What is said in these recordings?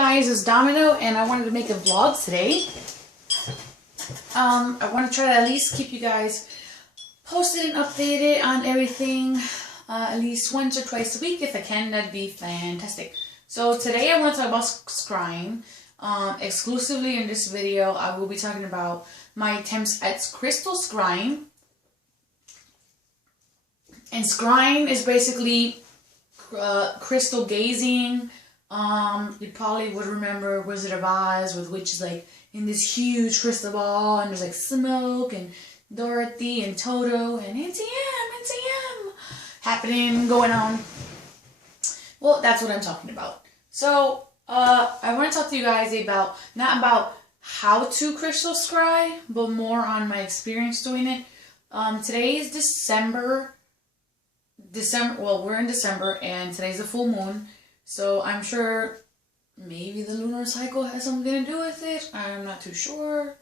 Guys, it's Domino, and I wanted to make a vlog today. I want to try to at least keep you guys posted and updated on everything at least once or twice a week. If I can, that'd be fantastic. So today I want to talk about scrying. Exclusively in this video, I will be talking about my attempts at crystal scrying. And scrying is basically crystal gazing. You probably would remember Wizard of Oz, with which is like in this huge crystal ball, and there's like Smoke and Dorothy and Toto and Auntie M happening, going on. Well, that's what I'm talking about. So, I want to talk to you guys about, not about how to crystal scry, but more on my experience doing it. Today is December, well, we're in December, and today's the full moon. So I'm sure maybe the lunar cycle has something to do with it. I'm not too sure.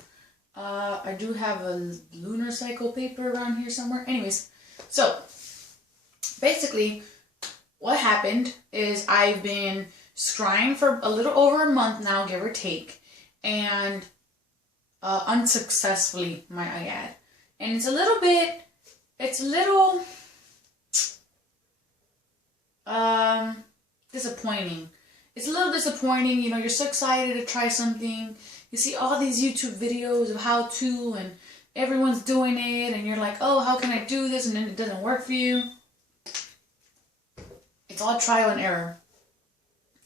I do have a lunar cycle paper around here somewhere. Anyways, so basically what happened is I've been scrying for a little over a month now, give or take, and unsuccessfully, might I add. And it's a little disappointing. It's a little disappointing, you know, you're so excited to try something. You see all these YouTube videos of how to, and everyone's doing it, and you're like, oh, how can I do this? And then it doesn't work for you. It's all trial and error.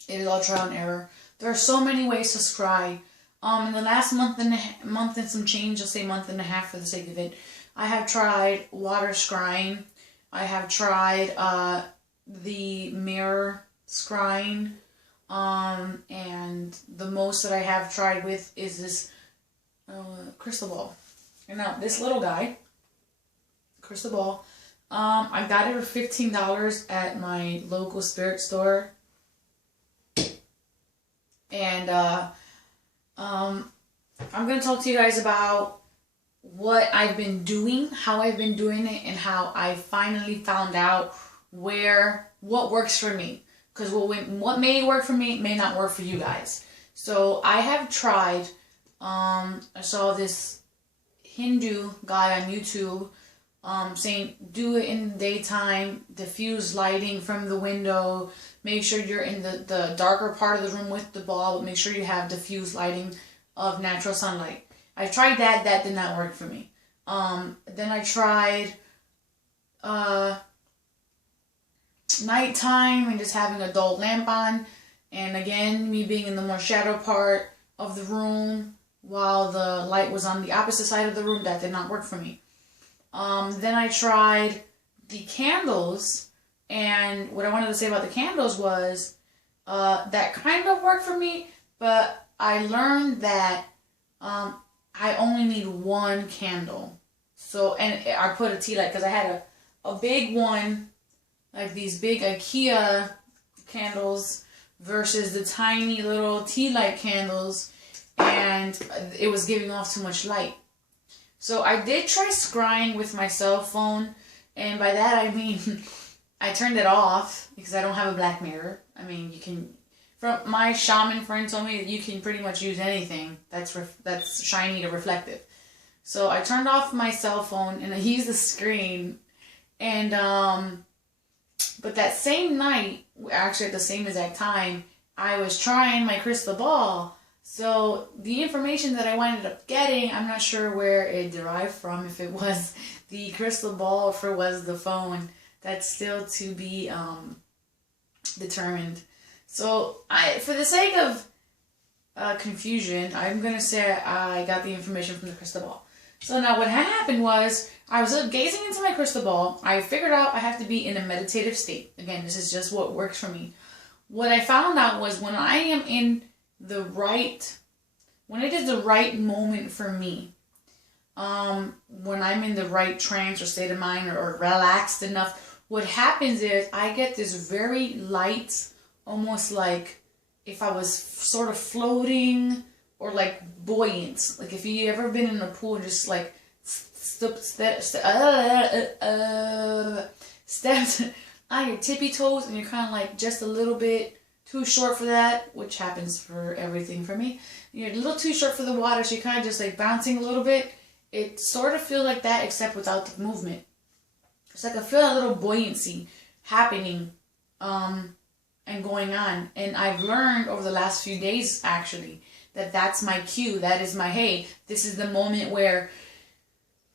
It is all trial and error. There are so many ways to scry. In the last month and some change, I'll say month and a half for the sake of it, I have tried water scrying. I have tried the mirror scrying, and the most that I have tried with is this crystal ball. And now this little guy, crystal ball, I got it for $15 at my local spirit store, and I'm gonna talk to you guys about what I've been doing, how I've been doing it, and how I finally found out what works for me. Because what may work for me may not work for you guys. So I have tried, I saw this Hindu guy on YouTube saying do it in the daytime, diffuse lighting from the window, make sure you're in the darker part of the room with the ball, but make sure you have diffuse lighting of natural sunlight. I tried that, that did not work for me. Then I tried nighttime and just having a dull lamp on, and again, me being in the more shadow part of the room while the light was on the opposite side of the room. That did not work for me. Then I tried the candles, and what I wanted to say about the candles was that kind of worked for me, but I learned that I only need one candle. So, and I put a tea light, because I had a big one, like these big IKEA candles versus the tiny little tea light candles, and it was giving off too much light. So I did try scrying with my cell phone, and by that I mean I turned it off because I don't have a black mirror. I mean, you can, from my shaman friend told me that you can pretty much use anything that's shiny to reflective. So I turned off my cell phone and I used the screen, and but that same night, actually at the same exact time, I was trying my crystal ball. So the information that I wound up getting, I'm not sure where it derived from, if it was the crystal ball or if it was the phone. That's still to be determined. So for the sake of confusion, I'm going to say I got the information from the crystal ball. So now what happened was, I was gazing into my crystal ball. I figured out I have to be in a meditative state. Again, this is just what works for me. What I found out was when I am in the right, when it is the right moment for me, when I'm in the right trance or state of mind, or relaxed enough, what happens is I get this very light, almost like if I was sort of floating, or like buoyant. Like if you ever been in a pool and just like steps on your tippy toes, and you're kind of like just a little bit too short for that, which happens for everything for me. You're a little too short for the water, so you're kind of just like bouncing a little bit. It sort of feels like that, except without the movement. It's like I feel a little buoyancy happening and going on. And I've learned over the last few days, actually, that that's my cue. That is my, hey, this is the moment where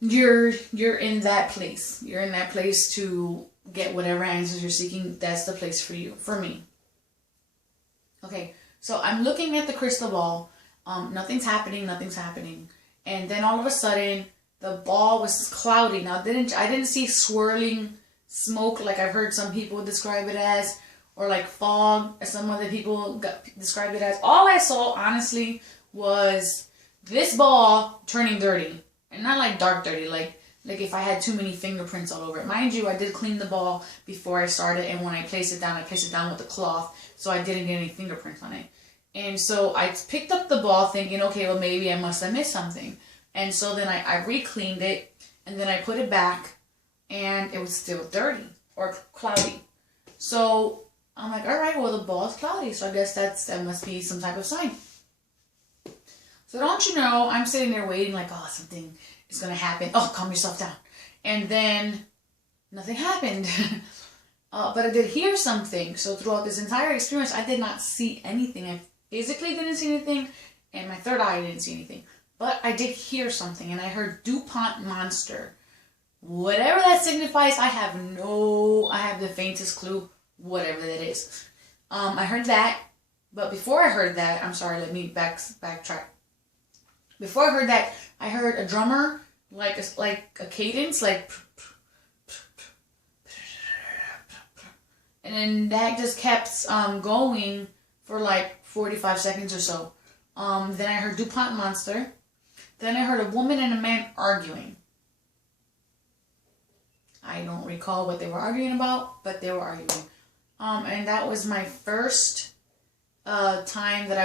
you're in that place. You're in that place to get whatever answers you're seeking. That's the place for you, for me. Okay, so I'm looking at the crystal ball. Nothing's happening. And then all of a sudden, the ball was cloudy. Now, I didn't see swirling smoke like I've heard some people describe it as, or like fog, as some other people described it as. All I saw, honestly, was this ball turning dirty. And not like dark dirty, like if I had too many fingerprints all over it. Mind you, I did clean the ball before I started, and when I placed it down with a cloth, so I didn't get any fingerprints on it. And so I picked up the ball thinking, okay, well, maybe I must have missed something. And so then I re-cleaned it, and then I put it back, and it was still dirty or cloudy. So I'm like, all right, well, the ball's cloudy, so I guess that must be some type of sign. So don't you know, I'm sitting there waiting like, oh, something is going to happen. Oh, calm yourself down. And then nothing happened. But I did hear something. So throughout this entire experience, I did not see anything. I physically didn't see anything, and my third eye didn't see anything. But I did hear something, and I heard DuPont Monster. Whatever that signifies, I have the faintest clue, whatever that is. I heard that, but before I heard that, I'm sorry, let me backtrack. Before I heard that, I heard a drummer, like a cadence, like, and then that just kept going for like 45 seconds or so. Then I heard DuPont Monster. Then I heard a woman and a man arguing. I don't recall what they were arguing about, but they were arguing. And that was my first time that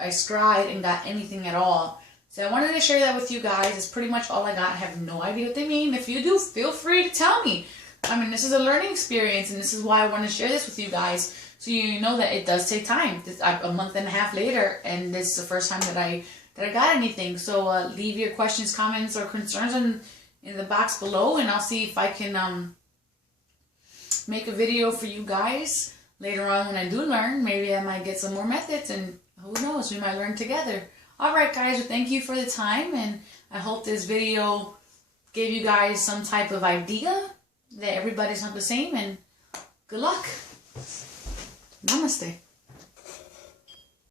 I scryed and got anything at all. So I wanted to share that with you guys. It's pretty much all I got. I have no idea what they mean. If you do, feel free to tell me. I mean, this is a learning experience, and this is why I want to share this with you guys, so you know that it does take time. A month and a half later, and this is the first time that I got anything. So leave your questions, comments, or concerns in the box below, and I'll see if I can make a video for you guys later on when I do learn. Maybe I might get some more methods, and who knows, we might learn together. Alright guys, well, thank you for the time, and I hope this video gave you guys some type of idea that everybody's not the same, and good luck. Namaste.